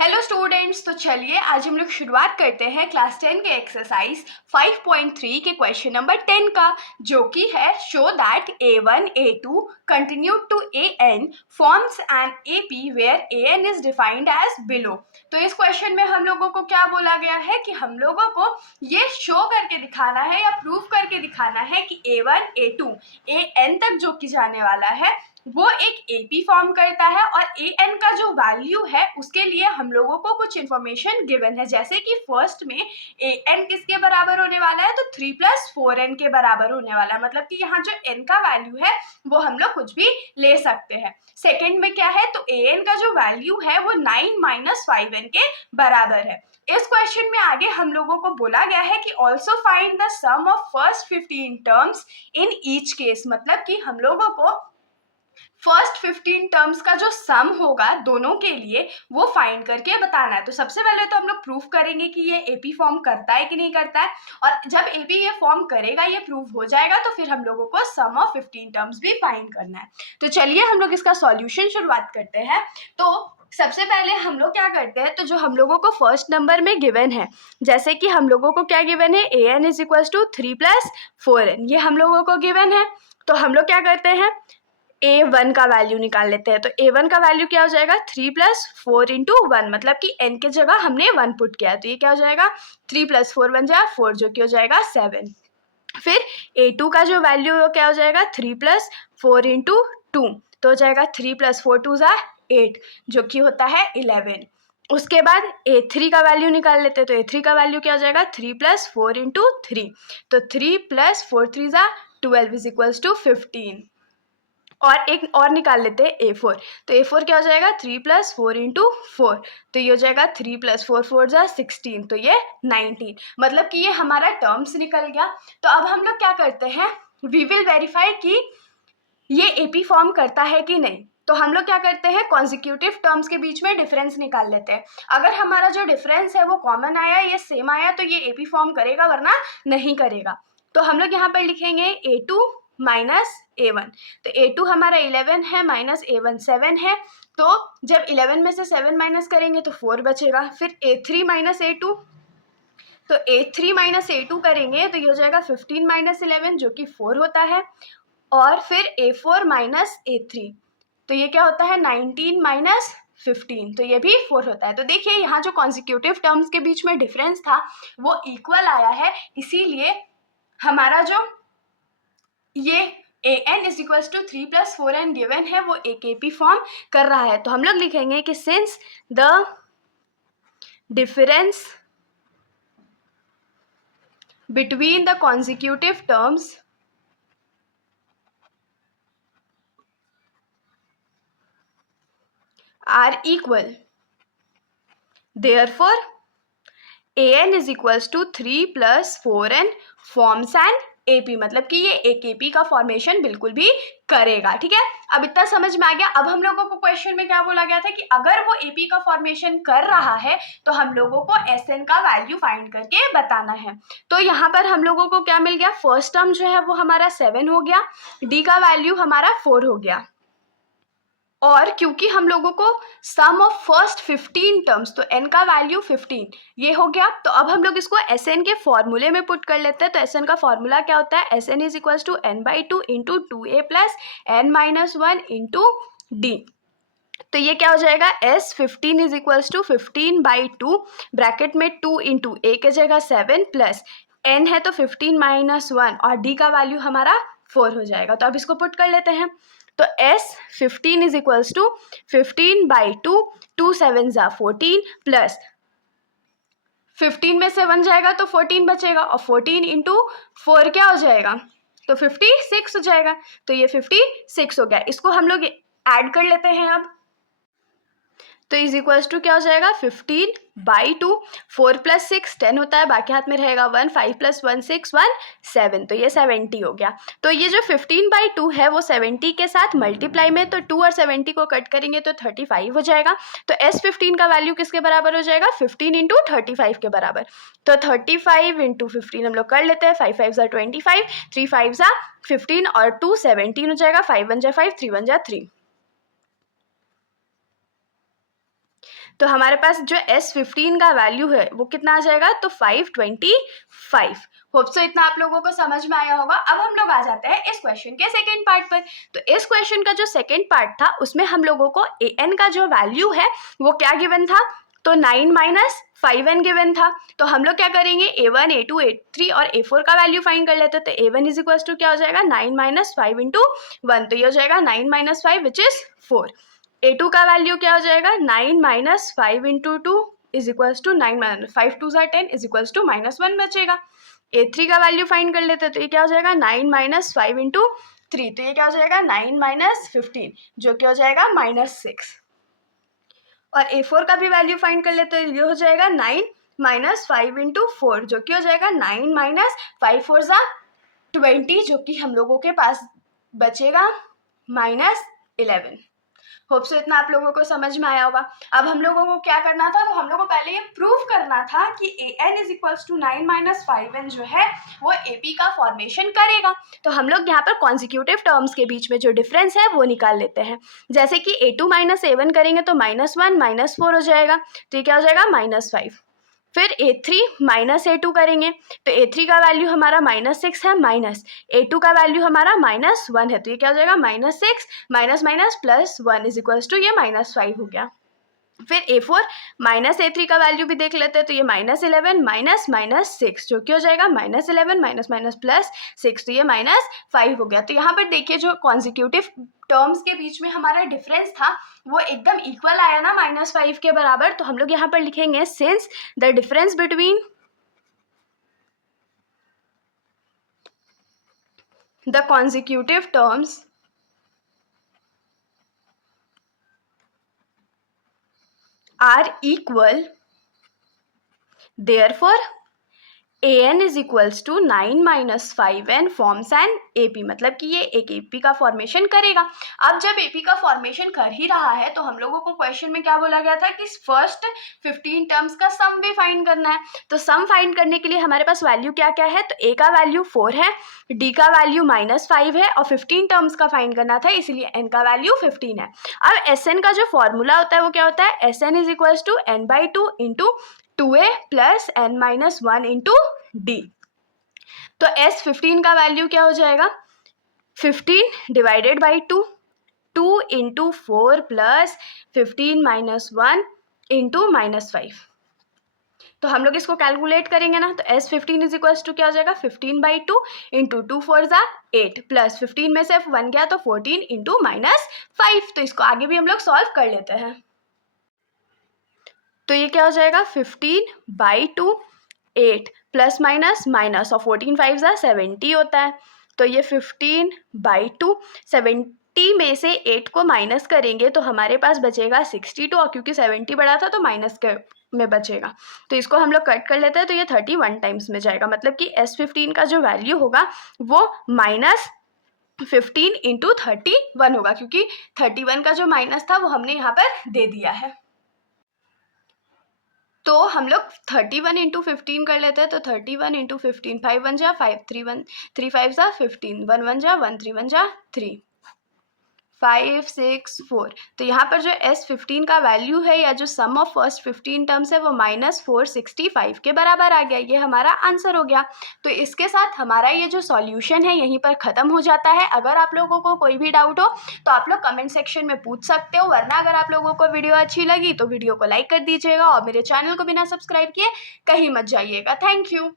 Hello students, तो चलिए आज हम लोग शुरुआत करते हैं क्लास 10 के एक्सरसाइज 5.3 के क्वेश्चन नंबर 10 का, जो कि है show that A1 A2 continue to AN forms an AP where AN is defined as below. तो इस क्वेश्चन में हम लोगों को क्या बोला गया है कि हम लोगों को ये शो करके दिखाना है या प्रूव करके दिखाना है कि A1 A2 AN तक जो कि जाने वाला है वो एक AP फॉर्म करता है और AN का जो वैल्यू है उसके लिए हम लोगों को कुछ इन्फॉर्मेशन गिवन है, जैसे कि फर्स्ट में AN किसके बराबर होने वाला है, तो 3 + 4n के बराबर होने वाला है। मतलब कि यहाँ जो n का वैल्यू है वो हम लोग कुछ भी ले सकते हैं। सेकेंड में क्या है, तो AN का जो वैल्यू है वो 9 - 5n के बराबर है। इस क्वेश्चन में आगे हम लोगों को बोला गया है कि also find the sum of first 15 terms in each case. मतलब कि हम लोगों को फर्स्ट 15 टर्म्स का जो सम होगा दोनों के लिए वो फाइंड करके बताना है। तो सबसे पहले तो हम लोग प्रूफ करेंगे कि ये AP फॉर्म करता है कि नहीं करता है, और जब AP ये फॉर्म करेगा, ये प्रूफ हो जाएगा, तो फिर हम लोगों को सम ऑफ 15 टर्म्स भी फाइंड करना है। तो चलिए हम लोग इसका सॉल्यूशन शुरुआत करते हैं। तो सबसे पहले हम लोग क्या करते हैं, तो जो हम लोगों को फर्स्ट नंबर में गिवन है, जैसे कि हम लोगों को क्या गिवन है, AN = 3 + 4n, ये हम लोगों को गिवन है। तो हम लोग क्या करते हैं, A1 का वैल्यू निकाल लेते हैं। तो A1 का वैल्यू क्या हो जाएगा, 3 + 4 × 1, मतलब कि n के जगह हमने 1 पुट किया, तो ये क्या हो जाएगा, 3 + 4 बन जाएगा 4, जो कि हो जाएगा 7। फिर A2 का जो वैल्यू क्या हो जाएगा, 3 + 4 × 2, तो हो जाएगा 3 + 4 = 8, जो कि होता है 11। उसके बाद A3 का वैल्यू निकाल लेते हैं। तो A3 का वैल्यू क्या हो जाएगा, 3 + 4 × 3, तो 3 + 4 = 3 = 12 = 15। और एक और निकाल लेते हैं A4। तो A4 क्या हो जाएगा, 3 + 4 × 4, तो ये हो जाएगा 3 + 4 = 16, तो ये 19। मतलब कि ये हमारा टर्म्स निकल गया। तो अब हम लोग क्या करते हैं, वी विल वेरीफाई कि ये AP फॉर्म करता है कि नहीं। तो हम लोग क्या करते हैं, कॉन्जिक्यूटिव टर्म्स के बीच में डिफरेंस निकाल लेते हैं। अगर हमारा जो डिफरेंस है वो कॉमन आया, ये सेम आया, तो ये AP फॉर्म करेगा, वरना नहीं करेगा। तो हम लोग यहाँ पर लिखेंगे A2 - A1। तो A2 हमारा 11 है, माइनस A1 7 है। तो जब 11 में से 7 माइनस करेंगे तो 4 बचेगा। फिर A3 - A2, तो A3 - A2 करेंगे तो ये हो जाएगा 15 - 11, जो कि 4 होता है। और फिर A4 - A3, तो ये क्या होता है, 19 - 15, तो ये भी 4 होता है। तो देखिए यहाँ जो कॉन्जिक्यूटिव टर्म्स के बीच में डिफरेंस था वो इक्वल आया है, इसीलिए हमारा जो ये AN = 3 + 4n गिवन है वो एक AP फॉर्म कर रहा है। तो हम लोग लिखेंगे कि since the difference between the consecutive terms are equal, therefore AN = 3 + 4n forms an AP। मतलब कि ये एक AP का फॉर्मेशन बिल्कुल भी करेगा। ठीक है, अब इतना समझ में आ गया। अब हम लोगों को क्वेश्चन में क्या बोला गया था कि अगर वो AP का फॉर्मेशन कर रहा है तो हम लोगों को SN का वैल्यू फाइंड करके बताना है। तो यहाँ पर हम लोगों को क्या मिल गया, फर्स्ट टर्म जो है वो हमारा 7 हो गया, D का वैल्यू हमारा 4 हो गया, और क्योंकि हम लोगों को सम ऑफ फर्स्ट 15 टर्म्स, तो n का वैल्यू 15 ये हो गया। तो अब हम लोग इसको SN के फॉर्मूले में पुट कर लेते हैं। तो SN का फॉर्मूला क्या होता है, SN = n/2 × 2a + n - 1 × d। तो ये क्या हो जाएगा, S15 = 15/2, ब्रैकेट में 2 × a के जगह 7 प्लस n है तो 15 - 1, और d का वैल्यू हमारा 4 हो जाएगा। तो अब इसको पुट कर लेते हैं। तो S15 = 15/2, 2 7 = 14 प्लस 15 में से 1 जाएगा तो 14 बचेगा, और 14 × 4 क्या हो जाएगा, तो 56 हो जाएगा। तो ये 56 हो गया। इसको हम लोग ऐड कर लेते हैं अब। तो = क्या हो जाएगा, 15/2, 4 + 6 10 होता है, बाकी हाथ में रहेगा 1, 5 + 1 6 1 7, तो ये 70 हो गया। तो ये जो 15/2 है वो 70 के साथ मल्टीप्लाई में, तो 2 और 70 को कट करेंगे तो 35 हो जाएगा। तो S15 का वैल्यू किसके बराबर हो जाएगा, 15 × 35 के बराबर। तो 35 × 15 हम लोग कर लेते हैं, 5 5 = 25, 3 5 = 15, और 2 17 हो जाएगा, 5 1 = 5, 3 1 = 3। तो हमारे पास जो S15 का वैल्यू है वो कितना आ जाएगा, तो 525। होप सो इतना आप लोगों को समझ में आया होगा। अब हम लोग आ जाते हैं इस क्वेश्चन के सेकेंड पार्ट पर। तो इस क्वेश्चन का जो सेकेंड पार्ट था उसमें हम लोगों को an का जो वैल्यू है वो क्या गिवन था, तो 9 माइनस 5n गिवन था। तो हम लोग क्या करेंगे, a1 a2 a3 और a4 का वैल्यू फाइंड कर लेते हैं। तो a1 इज इक्वल टू क्या हो जाएगा, 9 माइनस 5 इंटू 1, तो ये हो जाएगा 9 माइनस 5 विच इज 4। a2 का वैल्यू क्या हो जाएगा, 9 minus 5 into 2 is equals to 9 minus 5 2 ज़ा 10 इज इक्वल्स टू -1 बचेगा। a3 का वैल्यू फाइंड कर लेते हैं। तो ये क्या हो जाएगा, 9 माइनस 5 इंटू 3, तो ये क्या हो जाएगा 9 माइनस 15 जो कि हो जाएगा -6। और a4 का भी वैल्यू फाइंड कर लेते हैं। ये हो जाएगा 9 माइनस 5 इंटू 4 जो कि हो जाएगा 9 माइनस 5 4 ज़ा 20 जो कि हम लोगों के पास बचेगा -11। होप सो इतना आप लोगों को समझ में आया होगा। अब हम लोगों को क्या करना था, तो हम लोगों को पहले ये प्रूव करना था कि an is equals to 9 minus 5n जो है वो AP का फॉर्मेशन करेगा। तो हम लोग यहाँ पर कॉन्जिक्यूटिव टर्म्स के बीच में जो डिफरेंस है वो निकाल लेते हैं। जैसे कि a2 माइनस a1 करेंगे तो -1 -4 हो जाएगा, तो ये क्या हो जाएगा -5। फिर a3 माइनस a2 करेंगे तो a3 का वैल्यू हमारा -6 है, माइनस a2 का वैल्यू हमारा -1 है, तो ये क्या हो जाएगा -6 minus minus +1 is equals to ये -5 हो गया। फिर a4 माइनस a3 का वैल्यू भी देख लेते हैं। तो ये -11 माइनस -6 जो कि हो जाएगा -11 माइनस माइनस +6, तो ये -5 हो गया। तो यहाँ पर देखिए जो कॉन्जिक्यूटिव टर्म्स के बीच में हमारा डिफरेंस था वो एकदम इक्वल आया ना, -5 के बराबर। तो हम लोग यहाँ पर लिखेंगे since the difference between the consecutive terms are equal, therefore an is equals to 9 minus 5n forms an AP, मतलब कि ये एक AP का फॉर्मेशन करेगा। अब जब AP का फॉर्मेशन कर ही रहा है तो हम लोगों को क्वेश्चन में क्या बोला गया था कि फर्स्ट 15 टर्म्स का सम भी फाइंड करना है। तो सम फाइंड करने के लिए हमारे पास वैल्यू क्या क्या है, तो A का वैल्यू 4 है, D का वैल्यू -5 है और 15 टर्म्स का फाइंड करना था, इसीलिए N का वैल्यू 15 है। अब SN का जो फॉर्मूला होता है वो क्या होता है, SN is equals to n/2 into 2a plus n minus 1 into d. तो S15 का वैल्यू क्या हो जाएगा, 15 divided by 2, 2 into 4 plus 15 minus 1 into -5। तो हम लोग इसको कैलकुलेट करेंगे ना, तो S15 इज इक्वल्स टू क्या हो जाएगा, 15/2 इंटू 2 4 ज़ा 8 प्लस 15 में से 1 गया तो 14 इंटू -5। तो इसको आगे भी हम लोग सॉल्व कर लेते हैं। तो ये क्या हो जाएगा, 15/2 8 प्लस माइनस माइनस और 14 5 ज़ा 70 होता है। तो ये 15/2 70 में से 8 को माइनस करेंगे तो हमारे पास बचेगा 62, और क्योंकि 70 बड़ा था तो माइनस के में बचेगा। तो इसको हम लोग कट कर लेते हैं, तो ये 31 टाइम्स में जाएगा, मतलब कि S15 का जो वैल्यू होगा वो -15 इंटू 31 होगा, क्योंकि 31 का जो माइनस था वो हमने यहाँ पर दे दिया है। तो हम लोग 31 इंटू 15 कर लेते हैं। तो 31 इंटू 15, 5 1 जा 5, 3 1 3 5 जा 15, 1 1 जा 1 3 1 जा 3, 5 6 4। तो यहाँ पर जो S15 का वैल्यू है या जो सम ऑफ फर्स्ट 15 टर्म्स है वो -465 के बराबर आ गया। ये हमारा आंसर हो गया। तो इसके साथ हमारा ये जो सॉल्यूशन है यहीं पर ख़त्म हो जाता है। अगर आप लोगों को कोई भी डाउट हो तो आप लोग कमेंट सेक्शन में पूछ सकते हो, वरना अगर आप लोगों को वीडियो अच्छी लगी तो वीडियो को लाइक कर दीजिएगा और मेरे चैनल को बिना सब्सक्राइब किए कहीं मत जाइएगा। Thank you.